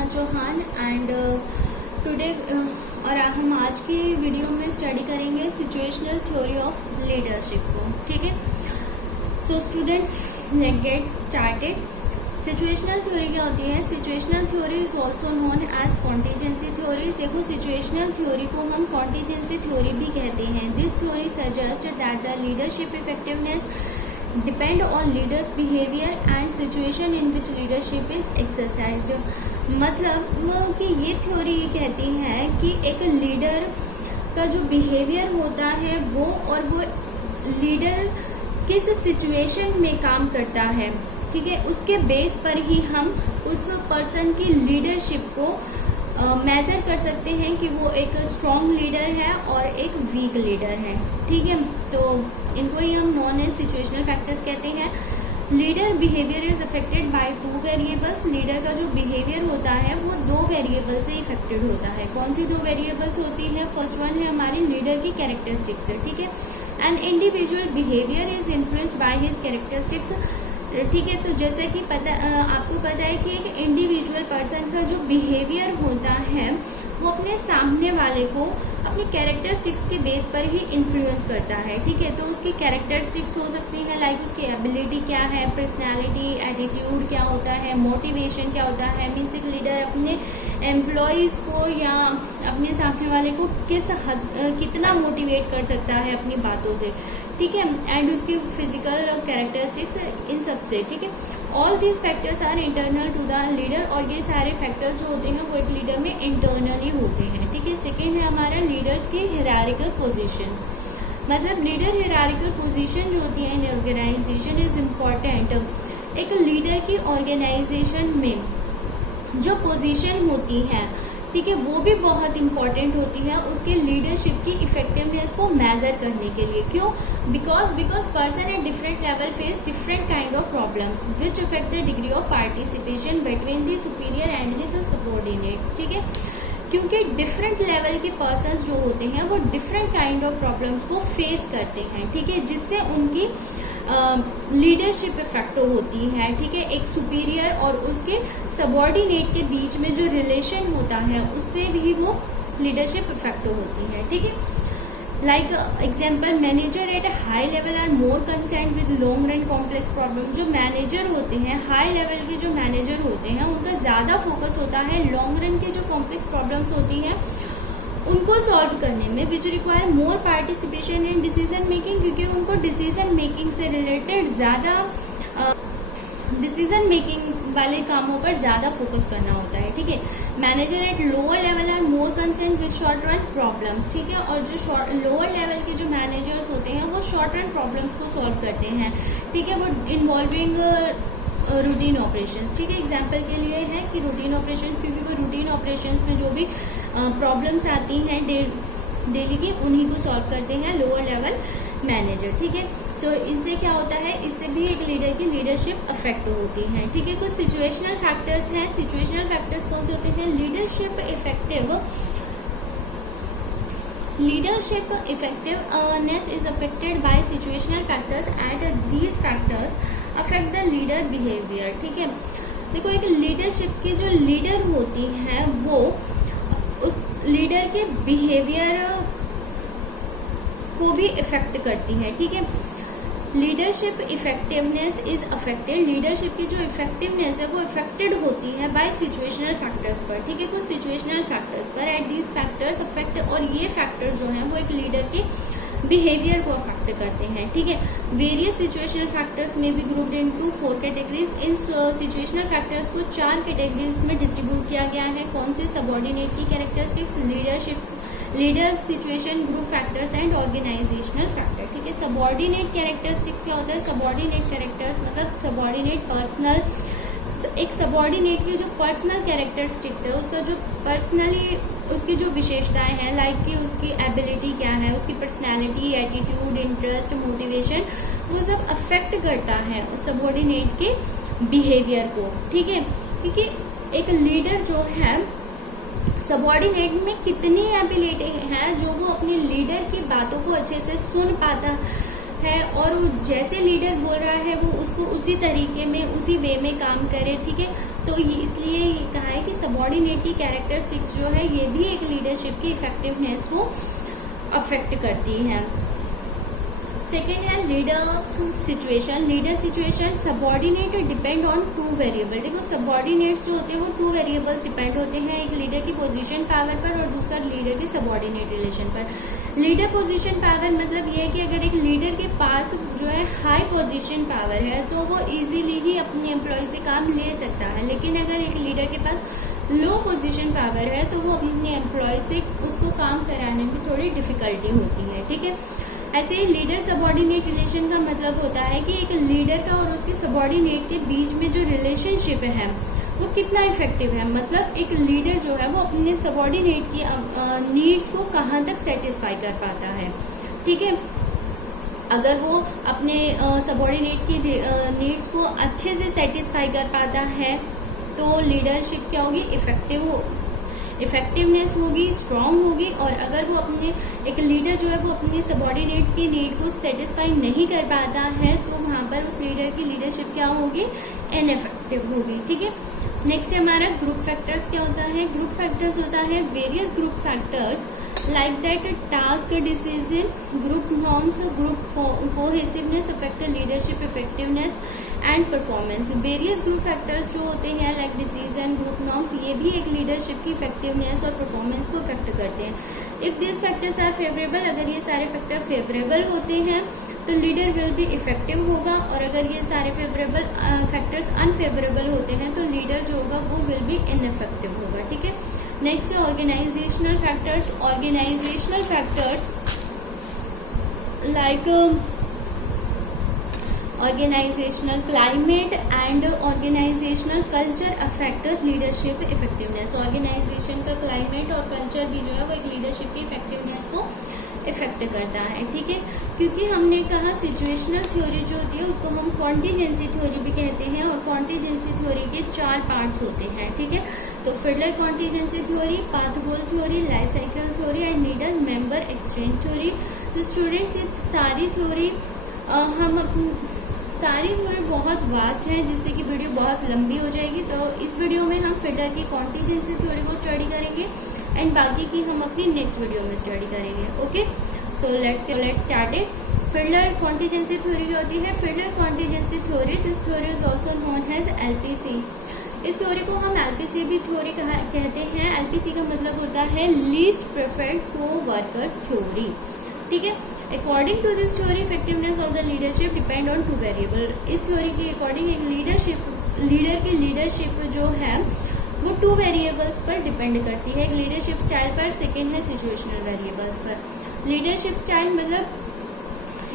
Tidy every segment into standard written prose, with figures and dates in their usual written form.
Seema Chauhan and today और हम आज की वीडियो में स्टडी करेंगे सिचुएशनल थ्योरी ऑफ लीडरशिप को। ठीक है, so students let's get started. Situational theory क्या होती है? Situational theory is also known as contingency theory. देखो, सिचुएशनल थ्योरी को हम कॉन्टीजेंसी थ्योरी भी कहते हैं। This theory suggest that the leadership effectiveness depend on leaders behaviour and situation in which leadership is exercised. मतलब कि ये थ्योरी कहती है कि एक लीडर का जो बिहेवियर होता है वो लीडर किस सिचुएशन में काम करता है, ठीक है, उसके बेस पर ही हम उस पर्सन की लीडरशिप को मेजर कर सकते हैं कि वो एक स्ट्रॉन्ग लीडर है और एक वीक लीडर है। ठीक है, तो इनको ही हम नॉन एज सिचुएशनल फैक्टर्स कहते हैं। Leader behaviour is affected by 2 variables. Leader का जो बिहेवियर होता है वो 2 वेरिएबल से इफेक्टेड होता है। कौन सी 2 वेरिएबल्स होती है? फर्स्ट वन है हमारी लीडर की कैरेक्टरिस्टिक्स। ठीक है, an individual behaviour is influenced by his characteristics. ठीक है, तो जैसे कि आपको पता है कि एक इंडिविजुअल पर्सन का जो बिहेवियर होता है वो अपने सामने वाले को अपनी कैरेक्टरिस्टिक्स के बेस पर ही इन्फ्लुएंस करता है। ठीक है, तो उसकी कैरेक्टरिस्टिक्स हो सकती है लाइक उसकी एबिलिटी क्या है, पर्सनालिटी, एटीट्यूड क्या होता है, मोटिवेशन क्या होता है। मीन्स एक लीडर अपने एम्प्लॉयज़ को या अपने सामने वाले को कितना मोटिवेट कर सकता है अपनी बातों से। ठीक है, एंड उसकी फिजिकल कैरेक्टरिस्टिक्स इन सब से। ठीक है, all these factors are internal to the leader. और ये सारे फैक्टर्स जो होते हैं वो एक लीडर में इंटरनली होते हैं। ठीक है, सेकेंड है हमारा लीडर्स की हियरार्किकल पोजीशन। मतलब लीडर हियरार्किकल पोजीशन जो होती है इन ऑर्गेनाइजेशन इज इम्पॉर्टेंट। एक लीडर की ऑर्गेनाइजेशन में जो पोजीशन होती है, ठीक है, वो भी बहुत इंपॉर्टेंट होती है उसके लीडरशिप की इफेक्टिवनेस को मेजर करने के लिए। क्यों? Because person at different level face different kind of problems which affect the degree of participation between the superior and his subordinates. ठीक है, क्योंकि डिफरेंट लेवल के पर्सन्स जो होते हैं वो डिफरेंट काइंड ऑफ प्रॉब्लम्स को फेस करते हैं। ठीक है, जिससे उनकी लीडरशिप इफेक्ट होती है। ठीक है, एक सुपीरियर और उसके सबऑर्डिनेट के बीच में जो रिलेशन होता है उससे भी वो लीडरशिप इफेक्ट होती है। ठीक है, like example, manager at high level are more concern with long run complex problem. जो मैनेजर होते हैं, हाई लेवल के जो मैनेजर होते हैं, उनका ज्यादा फोकस होता है लॉन्ग रन के जो कॉम्प्लेक्स प्रॉब्लम्स होती हैं उनको सॉल्व करने में, which require more participation in decision making. क्योंकि उनको डिसीजन मेकिंग से रिलेटेड ज्यादा डिसीजन मेकिंग वाले कामों पर ज्यादा फोकस करना होता है। ठीक है, manager at lower level are more concern with short run problems. ठीक है, और जो लोअर लेवल के जो मैनेजर्स होते हैं वो शॉर्ट रन प्रॉब्लम्स को सॉल्व करते हैं। ठीक है, वो इन्वॉल्विंग रूटीन ऑपरेशंस। ठीक है, एग्जाम्पल के लिए है कि रूटीन ऑपरेशंस, क्योंकि वो रूटीन ऑपरेशंस में जो भी प्रॉब्लम्स आती हैं डेली की, उन्हीं को सॉल्व करते हैं लोअर लेवल मैनेजर। ठीक है, तो इससे क्या होता है, इससे भी एक लीडर की लीडरशिप अफेक्ट होती है। ठीक है, कुछ सिचुएशनल फैक्टर्स हैं। सिचुएशनल फैक्टर्स कौन से होते हैं? Leadership effectiveness is affected by situational factors and these factors affect the leader behaviour. ठीक है, देखो, एक लीडरशिप की जो लीडर होती है वो उस लीडर के बिहेवियर को भी इफेक्ट करती है। ठीक है, leadership effectiveness is affected. Leadership की जो इफेक्टिवनेस है वो इफेक्टेड होती है बाय सिचुएशनल फैक्टर्स पर। ठीक है, कुछ सिचुएशनल फैक्टर्स पर एंड दीज फैक्टर्स अफेक्ट, और ये फैक्टर जो है वो एक लीडर के बिहेवियर को अफेक्ट करते हैं। ठीक है, वेरियस सिचुएशनल फैक्टर्स में भी ग्रुप्ड इनटू 4 कैटेगरीज। इन सिचुएशनल फैक्टर्स को 4 कैटेगरीज में डिस्ट्रीब्यूट किया गया है। कौन से? सबऑर्डिनेट की characteristics, leader situation group factors and organisational factor. ठीक है, सबऑर्डिनेट कैरेक्टरिस्टिक्स क्या होता है? सबऑर्डिनेट कैरेक्टर्स मतलब सबऑर्डिनेट पर्सनल, एक सबऑर्डिनेट की जो पर्सनल कैरेक्टरिस्टिक्स है उसका जो पर्सनली उसकी जो विशेषताएं हैं, लाइक कि उसकी एबिलिटी क्या है, उसकी पर्सनैलिटी, एटीट्यूड, इंटरेस्ट, मोटिवेशन, वो सब अफेक्ट करता है उस सबऑर्डिनेट के बिहेवियर को। ठीक है, क्योंकि एक लीडर जो है सबऑर्डिनेट में कितनी एबिलिटी है जो वो अपनी लीडर की बातों को अच्छे से सुन पाता है और वो जैसे लीडर बोल रहा है वो उसको उसी तरीके में उसी वे में काम करे, ठीक है। तो ये इसलिए ये कहा है कि सबऑर्डिनेट की कैरेक्टरिस्टिक्स जो है ये भी एक लीडरशिप की इफेक्टिवनेस को अफेक्ट करती है। सेकेंड है leaders situation. Leader situation, subordinate depend on two variable. देखो सबऑर्डिनेट्स जो होते हैं वो टू वेरिएबल्स डिपेंड होते हैं, एक लीडर की पोजीशन पावर पर और दूसरा लीडर की सबऑर्डिनेट रिलेशन पर। लीडर पोजीशन पावर मतलब ये है कि अगर एक लीडर के पास जो है हाई पोजीशन पावर है तो वो इजीली ही अपने एम्प्लॉय से काम ले सकता है, लेकिन अगर एक लीडर के पास लो पोजीशन पावर है तो वो अपने एम्प्लॉय से उसको काम कराने में थोड़ी डिफिकल्टी होती है, ठीक है। ऐसे ही लीडर सबऑर्डिनेट रिलेशन का मतलब होता है कि एक लीडर का और उसके सबऑर्डिनेट के बीच में जो रिलेशनशिप है वो कितना इफेक्टिव है। मतलब एक लीडर जो है वो अपने सबऑर्डिनेट की नीड्स को कहाँ तक सेटिस्फाई कर पाता है, ठीक है। अगर वो अपने सबऑर्डिनेट की नीड्स को अच्छे से सेटिस्फाई कर पाता है तो लीडरशिप क्या होगी, इफेक्टिवनेस होगी, स्ट्रांग होगी। और अगर वो अपने एक लीडर जो है वो अपने सबऑर्डिनेट्स की नीड को सेटिस्फाई नहीं कर पाता है तो वहां पर उस लीडर की लीडरशिप क्या होगी, इनइफेक्टिव होगी, ठीक है। नेक्स्ट हमारा ग्रुप फैक्टर्स क्या होता है। ग्रुप फैक्टर्स होता है various group factors like that task, decision, group norms, group cohesiveness affect leadership effectiveness and performance. Various group factors जो होते हैं लाइक डिसीजन, ग्रुप नॉर्म्स, ये भी एक लीडरशिप की इफेक्टिवनेस और परफॉर्मेंस को अफेक्ट करते हैं। If this factors are favourable, अगर ये सारे फैक्टर फेवरेबल होते हैं तो लीडर विल बी इफेक्टिव होगा, और अगर ये सारे फेवरेबल फैक्टर्स अनफेवरेबल होते हैं तो लीडर जो होगा वो विल बी इनइफेक्टिव होगा, ठीक है। नेक्स्ट है organisational factors. Organisational factors like organisational climate and organisational culture affect leadership effectiveness. Organisation का क्लाइमेट और कल्चर भी जो है वो एक लीडरशिप की इफेक्टिवनेस को इफेक्ट करता है, ठीक है। क्योंकि हमने कहा सिचुएशनल थ्योरी जो होती है उसको हम कॉन्टीजेंसी थ्योरी भी कहते हैं, और कॉन्टीजेंसी थ्योरी के 4 पार्ट्स होते हैं, ठीक है। तो Fiddler contingency theory, path goal theory, life cycle theory and leader member exchange theory. तो स्टूडेंट्स ये सारी थ्योरी सारी थ्योरी बहुत वास्ट है जिससे कि वीडियो बहुत लंबी हो जाएगी। तो इस वीडियो में हम फिडलर की कॉन्टीजेंसी थ्योरी को स्टडी करेंगे एंड बाकी की हम अपनी नेक्स्ट वीडियो में स्टडी करेंगे। Okay, so let's start it. Fiedler contingency theory क्या होती है। Fiedler contingency theory, this theory is also known as LPC. इस थ्योरी को हम एलपीसी भी थ्योरी कहते हैं। एलपीसी का मतलब होता है लीस्ट प्रेफर्ड को-वर्कर थ्योरी, ठीक है। According to this theory effectiveness of the leadership depend on 2 variable. इस थ्योरी के अकॉर्डिंग एक लीडर की लीडरशिप जो है वो 2 वेरिएबल्स पर डिपेंड करती है। एक लीडरशिप स्टाइल पर, सेकेंड है सिचुएशनल वेरिएबल्स पर। लीडरशिप स्टाइल मतलब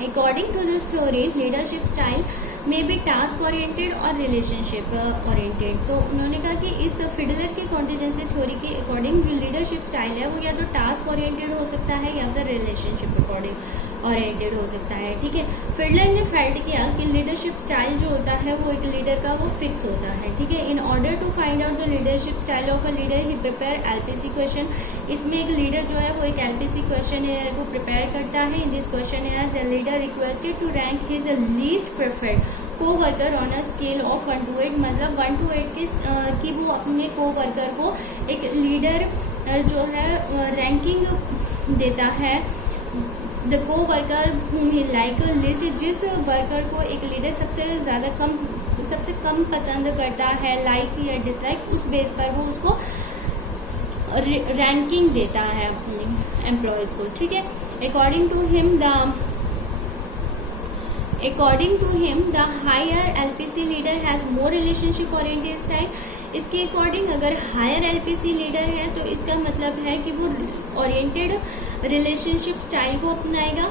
according to this theory leadership style में बी टास्क ओरिएंटेड और रिलेशनशिप ओरिएंटेड। तो उन्होंने कहा कि इस फिडलर की कॉन्टीजेंसी थ्योरी के अकॉर्डिंग जो लीडरशिप स्टाइल है वो या तो टास्क ओरिएंटेड हो सकता है या फिर रिलेशनशिप अकॉर्डिंग ओरिएंटेड हो सकता है, ठीक है। फिडलर ने फाइंड किया कि लीडरशिप स्टाइल जो होता है वो एक लीडर का वो फिक्स होता है, ठीक है। In order to find out the leadership style of a leader he prepare LPC question. इसमें एक लीडर जो है वो एक एलपीसी क्वेश्चन को प्रिपेयर करता है। In this question the leader requested to rank his least preferred co-worker on a scale of 1 to 8, मतलब 1 to 8 की वो अपने को-वर्कर को एक लीडर जो है रैंकिंग देता है। The co-worker whom he like least, जिस वर्कर को एक लीडर सबसे कम पसंद करता है, लाइक या डिसलाइक, उस बेस पर वो उसको रैंकिंग देता है अपने एम्प्लॉयज को, ठीक है। According to him the higher LPC leader has more relationship oriented style. इसके अकॉर्डिंग अगर हायर एलपीसी लीडर है तो इसका मतलब है कि वो ओरिएंटेड रिलेशनशिप स्टाइल को अपनाएगा,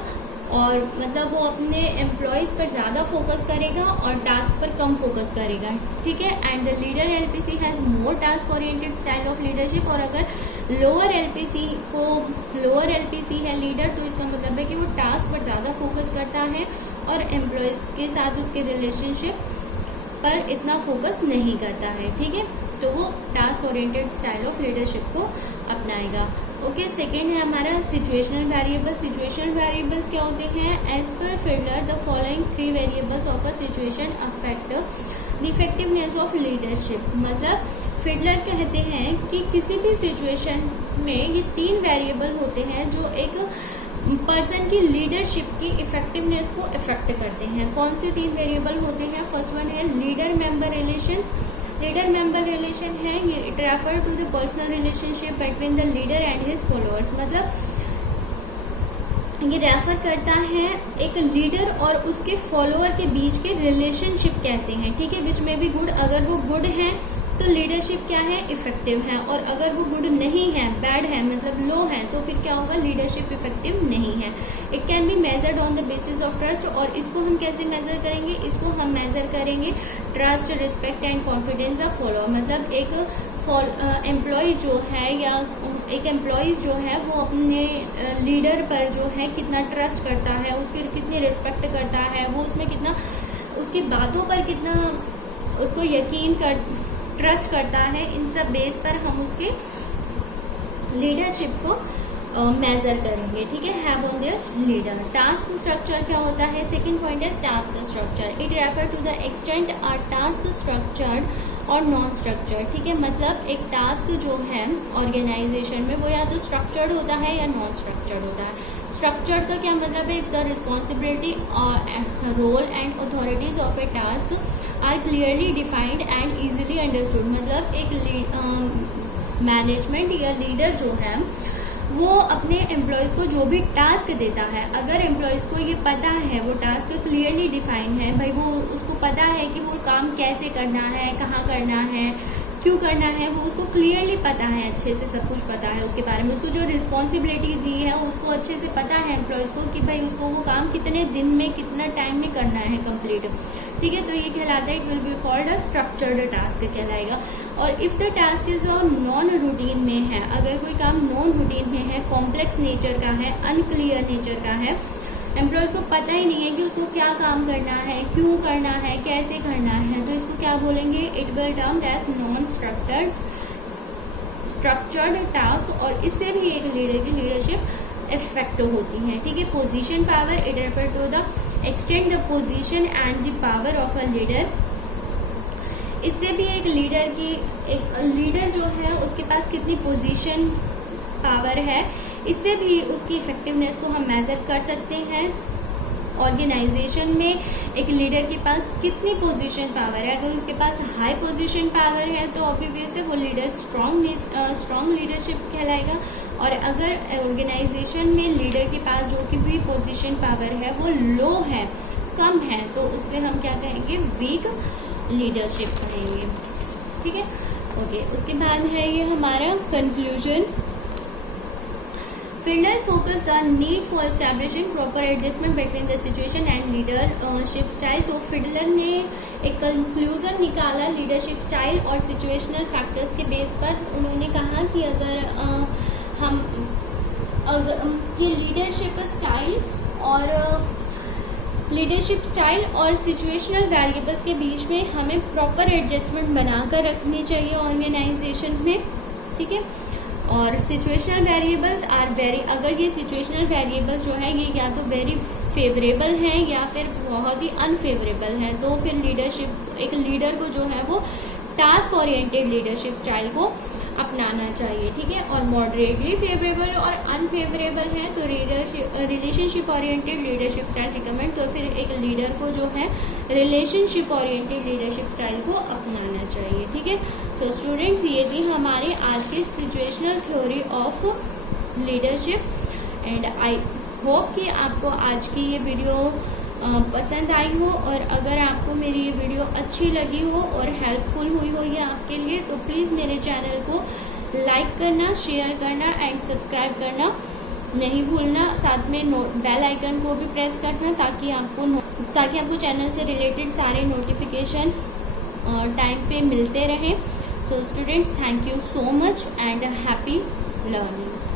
और मतलब वो अपने एम्प्लॉयज पर ज़्यादा फोकस करेगा और टास्क पर कम फोकस करेगा, ठीक है। And the leader LPC has more task oriented style of leadership. और अगर लोअर एलपीसी है लीडर तो इसका मतलब है कि वो टास्क पर ज़्यादा फोकस करता है और एम्प्लॉयज के साथ उसके रिलेशनशिप पर इतना फोकस नहीं करता है, ठीक है। तो वो task oriented style of leadership को अपनाएगा। ओके, सेकेंड है हमारा सिचुएशनल वेरिएबल। सिचुएशनल वेरिएबल्स क्या होते हैं? As per Fiedler the following 3 variables of a situation affect the effectiveness of leadership. मतलब फिडलर कहते हैं कि किसी भी सिचुएशन में ये 3 वेरिएबल होते हैं जो एक पर्सन की लीडरशिप की इफेक्टिवनेस को इफेक्ट करते हैं। कौन से 3 वेरिएबल होते हैं? फर्स्ट वन है leader member relations. Leader member relation है ये, it refer to the personal relationship between the leader and his followers. मतलब ये रेफर करता है एक लीडर और उसके फॉलोअर के बीच के रिलेशनशिप कैसे हैं, ठीक है, विच में भी गुड। अगर वो गुड है तो लीडरशिप क्या है? इफेक्टिव है। और अगर वो गुड नहीं है, बैड है, मतलब लो है, तो फिर क्या होगा? लीडरशिप इफेक्टिव नहीं है। It can be measured on the basis of trust. और इसको हम कैसे मेजर करेंगे? इसको हम मेजर करेंगे trust, respect and confidence of follower. मतलब एक एम्प्लॉय जो है या एक एम्प्लॉयज जो है वो अपने लीडर पर जो है कितना ट्रस्ट करता है, उसकी कितनी रिस्पेक्ट करता है, वो उसमें कितना, उसकी बातों पर कितना उसको यकीन कर ट्रस्ट करता है, इन सब बेस पर हम उसके लीडरशिप को मेजर करेंगे, ठीक है। Have on their leader. Task structure क्या होता है? सेकंड पॉइंट है task structure. It refer to the extent are task structured और नॉन स्ट्रक्चर्ड, ठीक है। मतलब एक टास्क जो है ऑर्गेनाइजेशन में वो या तो स्ट्रक्चर्ड होता है या नॉन स्ट्रक्चर्ड होता है। स्ट्रक्चर्ड का क्या मतलब है? If the responsibility role and authorities of a task are clearly defined and easily understood. मतलब एक मैनेजमेंट या लीडर जो है वो अपने एम्प्लॉयज को जो भी टास्क देता है, अगर एम्प्लॉयज को ये पता है, वो टास्क क्लियरली डिफाइंड है, भाई वो उसको पता है कि वो काम कैसे करना है, कहाँ करना है, क्यों करना है, वो उसको क्लियरली पता है, अच्छे से सब कुछ पता है उसके बारे में। उसको जो रिस्पॉन्सिबिलिटी दी है उसको अच्छे से पता है एम्प्लॉयज को कि भाई उसको वो काम कितने दिन में, कितना टाइम में करना है कंप्लीट, ठीक है। तो ये कहलाता है, it will be called a structured task कहलाएगा। और if the task is non routine में है, अगर कोई काम नॉन रूटीन में है, कॉम्प्लेक्स नेचर का है, अनक्लियर नेचर का है, एम्प्लॉयज को पता ही नहीं है कि उसको क्या काम करना है, क्यों करना है, कैसे करना है, तो इसको क्या बोलेंगे? It will termed as non structured task. और इससे भी एक लीडर की लीडरशिप इफेक्ट होती है, ठीक है। Position power, it refer to the extent the position and the power of a leader. इससे भी एक लीडर जो है उसके पास कितनी पोजीशन पावर है, इससे भी उसकी इफेक्टिवनेस को हम मेजर कर सकते हैं। ऑर्गेनाइजेशन में एक लीडर के पास कितनी पोजीशन पावर है, अगर उसके पास हाई पोजीशन पावर है तो ऑब्वियसली वो लीडर स्ट्रॉन्ग लीडरशिप कहलाएगा। और अगर ऑर्गेनाइजेशन में लीडर के पास जो कि भी पोजीशन पावर है वो लो है, कम है, तो उससे हम क्या कहेंगे? वीक लीडरशिप कहेंगे, ठीक है। ओके, उसके बाद है ये हमारा conclusion. Fiddler focus the need for establishing proper adjustment between the situation and leadership style. तो फिडलर ने एक कंक्लूजन निकाला लीडरशिप स्टाइल और सिचुएशनल फैक्टर्स के बेस पर। उन्होंने कहा कि लीडरशिप स्टाइल और सिचुएशनल वेरिएबल्स के बीच में हमें प्रॉपर एडजस्टमेंट बनाकर रखनी चाहिए ऑर्गेनाइजेशन में, ठीक है। और सिचुएशनल वेरिएबल्स आर वेरी, अगर ये सिचुएशनल वेरिएबल्स जो है ये या तो वेरी फेवरेबल हैं या फिर बहुत ही अनफेवरेबल हैं, तो फिर एक लीडर को जो है वो टास्क ओरिएंटेड लीडरशिप स्टाइल को अपनाना चाहिए, ठीक है। और मॉडरेटली फेवरेबल और अनफेवरेबल है तो relationship oriented leadership style recommend, तो फिर एक लीडर को जो है रिलेशनशिप ओरिएंटेड लीडरशिप स्टाइल को अपनाना चाहिए, ठीक है। सो स्टूडेंट्स, ये थी हमारे आज की situational theory of leadership and I hope कि आपको आज की ये वीडियो पसंद आई हो। और अगर आपको मेरी ये वीडियो अच्छी लगी हो और हेल्पफुल हुई हो ये आपके लिए, तो प्लीज़ मेरे चैनल को लाइक करना, शेयर करना एंड सब्सक्राइब करना नहीं भूलना। साथ में बेल आइकन को भी प्रेस करना ताकि आपको चैनल से रिलेटेड सारे नोटिफिकेशन टाइम पे मिलते रहें। So students, thank you so much and happy learning.